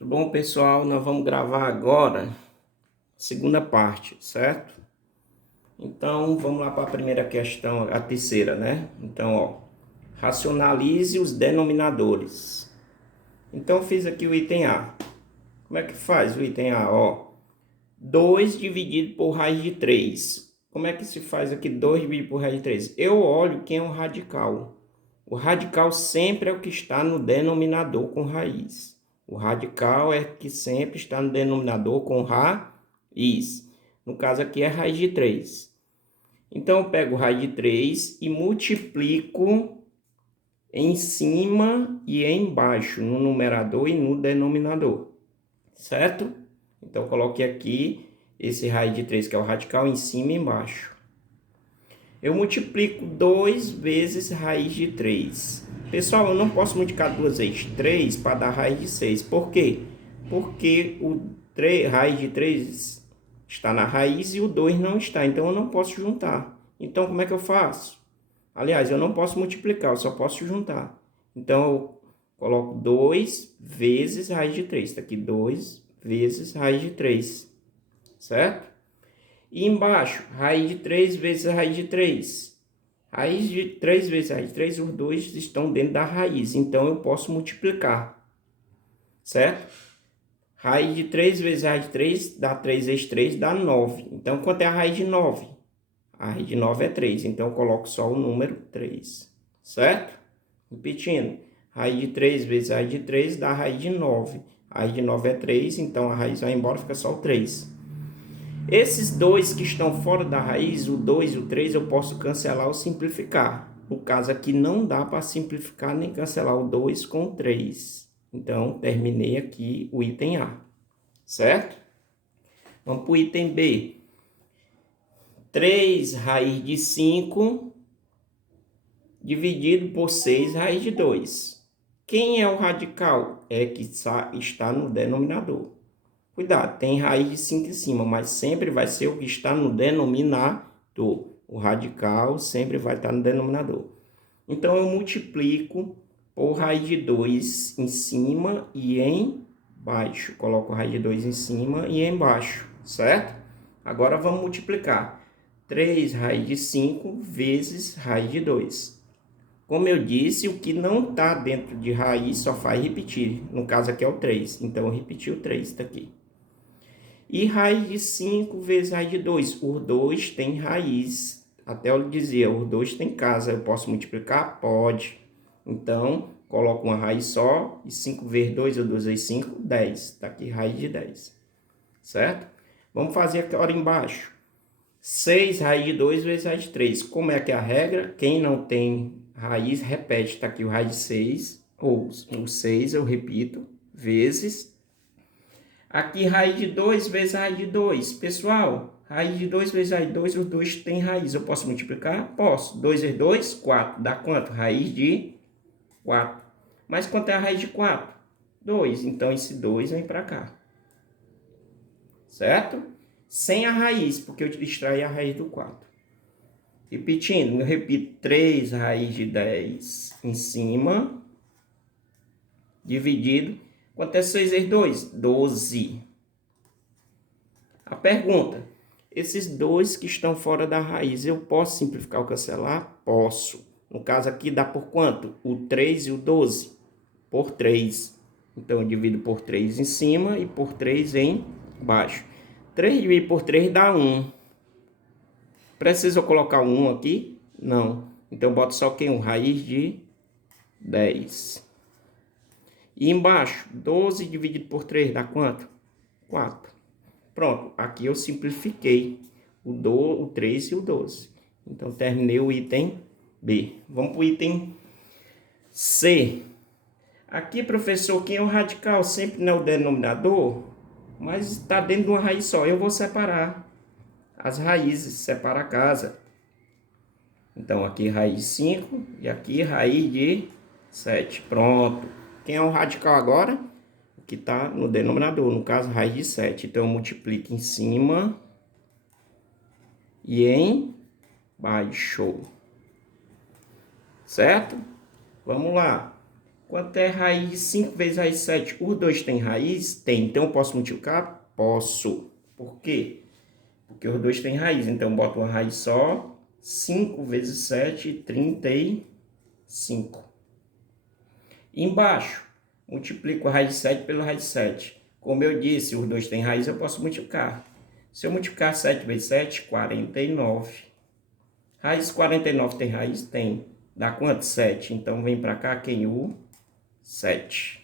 Tudo bom, pessoal? Nós vamos gravar agora a segunda parte, certo? Então, vamos lá para a primeira questão, a terceira, né? Então, ó, racionalize os denominadores. Então, eu fiz aqui o item A. Como é que faz o item A? Ó, 2 dividido por raiz de 3. Como é que se faz aqui 2 dividido por raiz de 3? Eu olho quem é o radical. O radical sempre é o que está no denominador com raiz. O radical é que sempre está no denominador com raiz. No caso aqui é raiz de 3. Então eu pego raiz de 3 e multiplico em cima e embaixo, no numerador e no denominador. Certo? Então eu coloquei aqui esse raiz de 3, que é o radical, em cima e embaixo. Eu multiplico 2 vezes raiz de 3. Pessoal, eu não posso multiplicar 2 vezes 3 para dar raiz de 6. Por quê? Porque raiz de 3 está na raiz e o 2 não está. Então, eu não posso juntar. Então, como é que eu faço? Aliás, eu não posso multiplicar, eu só posso juntar. Então, eu coloco 2 vezes raiz de 3. Está aqui 2 vezes raiz de 3. Certo? E embaixo, raiz de 3 vezes raiz de 3. Raiz de 3 vezes raiz de 3, os dois estão dentro da raiz. Então, eu posso multiplicar. Certo? Raiz de 3 vezes raiz de 3 dá 3 vezes 3, dá 9. Então, quanto é a raiz de 9? A raiz de 9 é 3. Então, eu coloco só o número 3. Certo? Repetindo. Raiz de 3 vezes raiz de 3 dá raiz de 9. A raiz de 9 é 3, então a raiz vai embora, fica só o 3. Esses dois que estão fora da raiz, o 2 e o 3, eu posso cancelar ou simplificar. No caso aqui, não dá para simplificar nem cancelar o 2 com o 3. Então, terminei aqui o item A. Certo? Vamos para o item B. 3 raiz de 5 dividido por 6 raiz de 2. Quem é o radical? É que está no denominador. Cuidado, tem raiz de 5 em cima, mas sempre vai ser o que está no denominador. O radical sempre vai estar no denominador. Então, eu multiplico por raiz de 2 em cima e embaixo. Coloco raiz de 2 em cima e embaixo, certo? Agora, vamos multiplicar. 3 raiz de 5 vezes raiz de 2. Como eu disse, o que não está dentro de raiz só faz repetir. No caso aqui é o 3. Então, eu repeti o 3, está aqui. E raiz de 5 vezes raiz de 2. Os dois têm raiz. Até eu dizia, os dois têm casa. Eu posso multiplicar? Pode. Então, coloco uma raiz só. E 5 vezes 2, ou 2 vezes 5, 10. Está aqui raiz de 10. Certo? Vamos fazer agora embaixo. 6 raiz de 2 vezes raiz de 3. Como é que é a regra? Quem não tem raiz, repete. Está aqui o raiz de 6. Ou o 6, eu repito. Vezes. Aqui, raiz de 2 vezes raiz de 2. Pessoal, raiz de 2 vezes raiz de 2, os dois têm raiz. Eu posso multiplicar? Posso. 2 vezes 2, 4. Dá quanto? Raiz de 4. Mas quanto é a raiz de 4? 2. Então, esse 2 vem para cá. Certo? Sem a raiz, porque eu extraí a raiz do 4. Repetindo, eu repito. 3 raiz de 10 em cima, dividido. Quanto é 6 vezes 2? 12. A pergunta, esses dois que estão fora da raiz, eu posso simplificar ou cancelar? Posso. No caso aqui, dá por quanto? O 3 e o 12? Por 3. Então, eu divido por 3 em cima e por 3 embaixo. 3 dividido por 3 dá 1. Preciso eu colocar um 1 aqui? Não. Então, eu boto só aqui raiz de 10. E embaixo, 12 dividido por 3 dá quanto? 4. Pronto, aqui eu simplifiquei o 3 e o 12. Então, terminei o item B. Vamos para o item C. Aqui, professor, quem é o radical? Sempre não é o denominador, mas está dentro de uma raiz só. Eu vou separar as raízes, separa a casa. Então, aqui raiz de 5 e aqui raiz de 7. Pronto. Quem é o radical agora? Que está no denominador, no caso, raiz de 7. Então, eu multiplico em cima e embaixo. Certo? Vamos lá. Quanto é raiz de 5 vezes raiz de 7? Os dois têm raiz? Tem. Então eu posso multiplicar? Posso. Por quê? Porque os dois têm raiz. Então eu boto uma raiz só. 5 vezes 7, 35. Embaixo, multiplico a raiz de 7 pela raiz de 7. Como eu disse, os dois têm raiz, eu posso multiplicar. Se eu multiplicar 7 vezes 7, 49. Raiz de 49 tem raiz? Tem. Dá quanto? 7. Então vem para cá quem? O 7.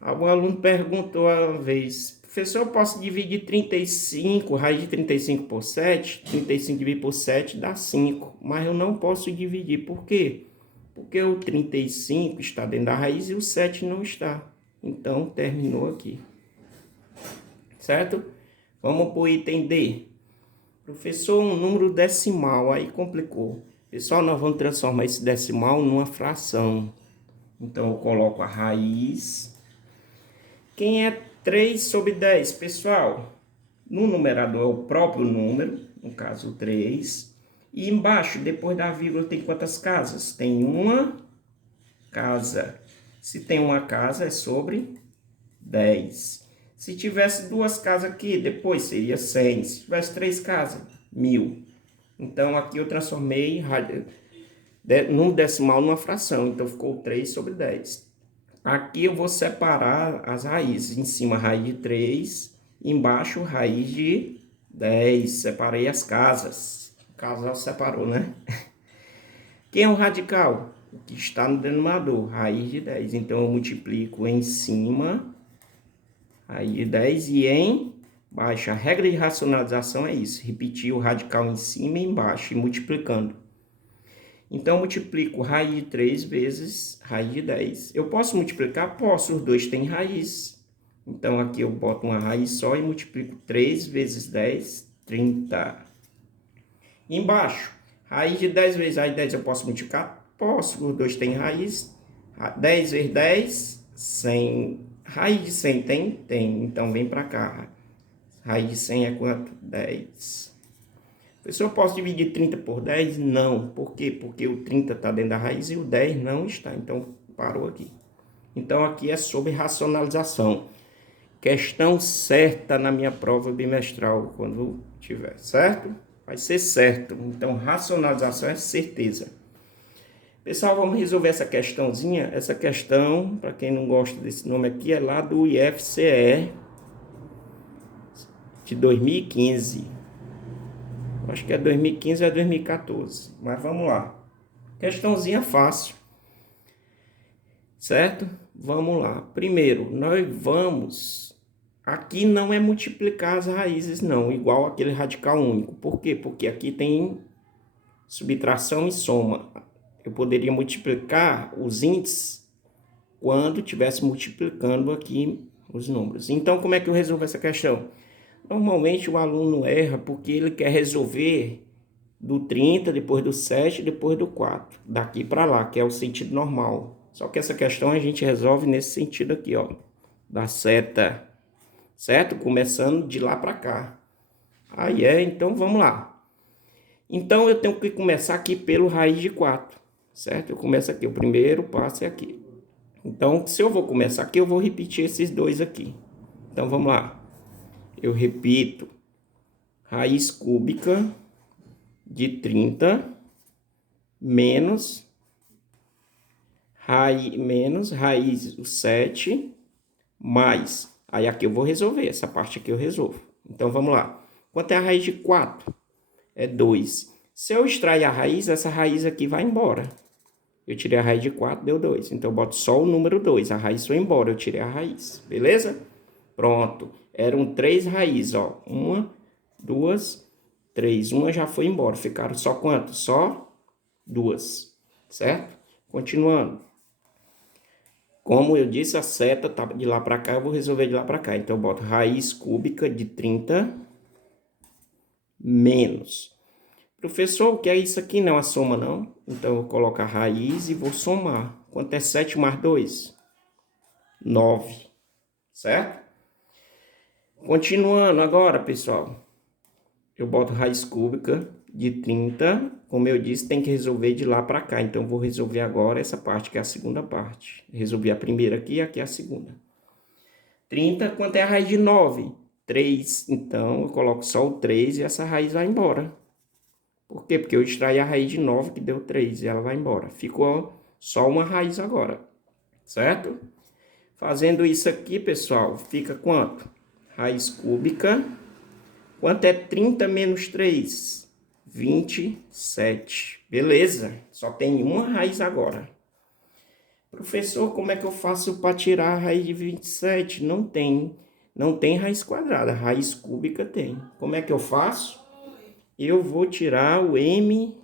Algum aluno perguntou uma vez: professor, eu posso dividir 35, raiz de 35 por 7? 35 dividido por 7 dá 5. Mas eu não posso dividir. Por quê? Porque o 35 está dentro da raiz e o 7 não está. Então, terminou aqui. Certo? Vamos para o item D. Professor, um número decimal. Aí complicou. Pessoal, nós vamos transformar esse decimal numa fração. Então, eu coloco a raiz. Quem é 3 sobre 10? Pessoal, no numerador é o próprio número, no caso 3. E embaixo, depois da vírgula, tem quantas casas? Tem uma casa. Se tem uma casa, é sobre 10. Se tivesse duas casas aqui, depois seria 100. Se tivesse 3 casas, 1000. Então, aqui eu transformei num decimal numa fração. Então, ficou 3 sobre 10. Aqui eu vou separar as raízes. Em cima, raiz de 3. Embaixo, raiz de 10. Separei as casas. O casal separou, né? Quem é o radical? O que está no denominador, raiz de 10. Então, eu multiplico em cima, raiz de 10, e embaixo. A regra de racionalização é isso. Repetir o radical em cima e embaixo, e multiplicando. Então, eu multiplico raiz de 3 vezes raiz de 10. Eu posso multiplicar? Posso, os dois têm raiz. Então, aqui eu boto uma raiz só e multiplico 3 vezes 10, 30. Embaixo, raiz de 10 vezes raiz de 10 eu posso multiplicar? Posso, os dois têm raiz. 10 vezes 10, 100. Raiz de 100 tem? Tem. Então, vem para cá. Raiz de 100 é quanto? 10. Professor, eu posso dividir 30 por 10? Não. Por quê? Porque o 30 está dentro da raiz e o 10 não está. Então, parou aqui. Então, aqui é sobre racionalização. Questão certa na minha prova bimestral, quando tiver, certo? Vai ser certo. Então, racionalização é certeza. Pessoal, vamos resolver essa questãozinha. Essa questão, para quem não gosta desse nome aqui, é lá do IFCE de 2015. Acho que é 2015 ou é 2014. Mas vamos lá. Questãozinha fácil. Certo? Vamos lá. Primeiro, nós vamos... Aqui não é multiplicar as raízes, não. Igual aquele radical único. Por quê? Porque aqui tem subtração e soma. Eu poderia multiplicar os índices quando estivesse multiplicando aqui os números. Então, como é que eu resolvo essa questão? Normalmente o aluno erra porque ele quer resolver do 30, depois do 7, depois do 4. Daqui para lá, que é o sentido normal. Só que essa questão a gente resolve nesse sentido aqui, ó. Da seta, certo? Começando de lá para cá. Aí então vamos lá. Então eu tenho que começar aqui pelo raiz de 4, certo? Eu começo aqui, o primeiro passo é aqui. Então, se eu vou começar aqui, eu vou repetir esses dois aqui. Então, vamos lá. Eu repito, raiz cúbica de 30 menos raiz do 7 mais. Aí aqui eu vou resolver, essa parte aqui eu resolvo. Então, vamos lá. Quanto é a raiz de 4? É 2. Se eu extrair a raiz, essa raiz aqui vai embora. Eu tirei a raiz de 4, deu 2. Então, eu boto só o número 2. A raiz foi embora, eu tirei a raiz. Beleza? Pronto. Eram 3 raízes, ó. 1, 2, 3. Uma já foi embora. Ficaram só quanto? Só 2. Certo? Continuando. Como eu disse, a seta tá de lá para cá, eu vou resolver de lá para cá. Então, eu boto raiz cúbica de 30 menos. Professor, o que é isso aqui? Não é a soma, não? Então, eu vou colocar a raiz e vou somar. Quanto é 7 mais 2? 9. Certo? Continuando agora, pessoal. Eu boto raiz cúbica de 30 como eu disse, tem que resolver de lá para cá. Então, vou resolver agora essa parte, que é a segunda parte. Resolvi a primeira aqui e aqui a segunda. 30, quanto é a raiz de 9? 3. Então, eu coloco só o 3 e essa raiz vai embora. Por quê? Porque eu extraí a raiz de 9, que deu 3, e ela vai embora. Ficou só uma raiz agora, certo? Fazendo isso aqui, pessoal, fica quanto? Raiz cúbica. Quanto é 30 menos 3? 27. Beleza, só tem uma raiz agora. Professor, como é que eu faço para tirar a raiz de 27? Não tem. Não tem raiz quadrada, raiz cúbica tem. Como é que eu faço? Eu vou tirar o MC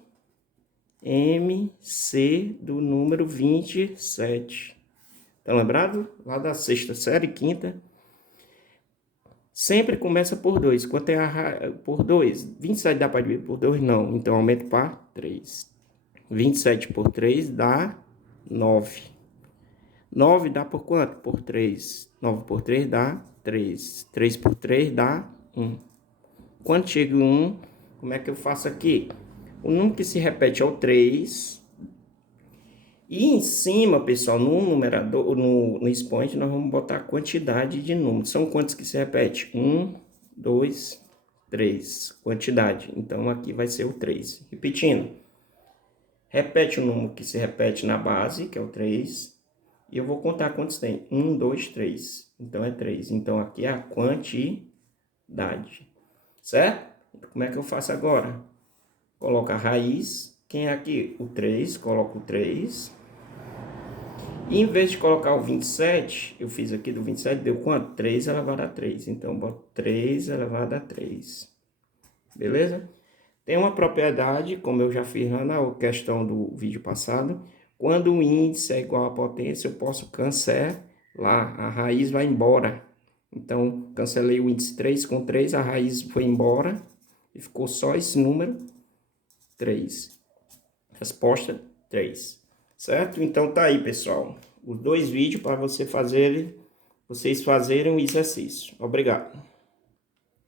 do número 27. Tá lembrado? Lá da sexta série, quinta. Sempre começa por 2. Quanto é a raiz? Por 2. 27 dá para dividir por 2? Não. Então, aumenta para 3. 27 por 3 dá 9. 9 dá por quanto? Por 3. 9 por 3 dá 3. 3 por 3 dá 1. Quando chega o 1, como é que eu faço aqui? O número que se repete é o 3. E em cima, pessoal, no numerador, no expoente, nós vamos botar a quantidade de números. São quantos que se repete? 1, 2, 3. Quantidade. Então, aqui vai ser o 3. Repetindo. Repete o número que se repete na base, que é o 3. E eu vou contar quantos tem. 1, 2, 3. Então, é 3. Então, aqui é a quantidade. Certo? Como é que eu faço agora? Coloco a raiz. Quem é aqui? O 3. Coloco o 3. E em vez de colocar o 27, eu fiz aqui do 27, deu quanto? 3 elevado a 3. Então, eu boto 3 elevado a 3. Beleza? Tem uma propriedade, como eu já fiz lá na questão do vídeo passado. Quando o índice é igual à potência, eu posso cancelar. A raiz vai embora. Então, cancelei o índice 3 com 3, a raiz foi embora. E ficou só esse número, 3. Resposta, 3. Certo? Então, tá aí, pessoal. Os 2 vídeos para vocês fazerem o exercício. Obrigado.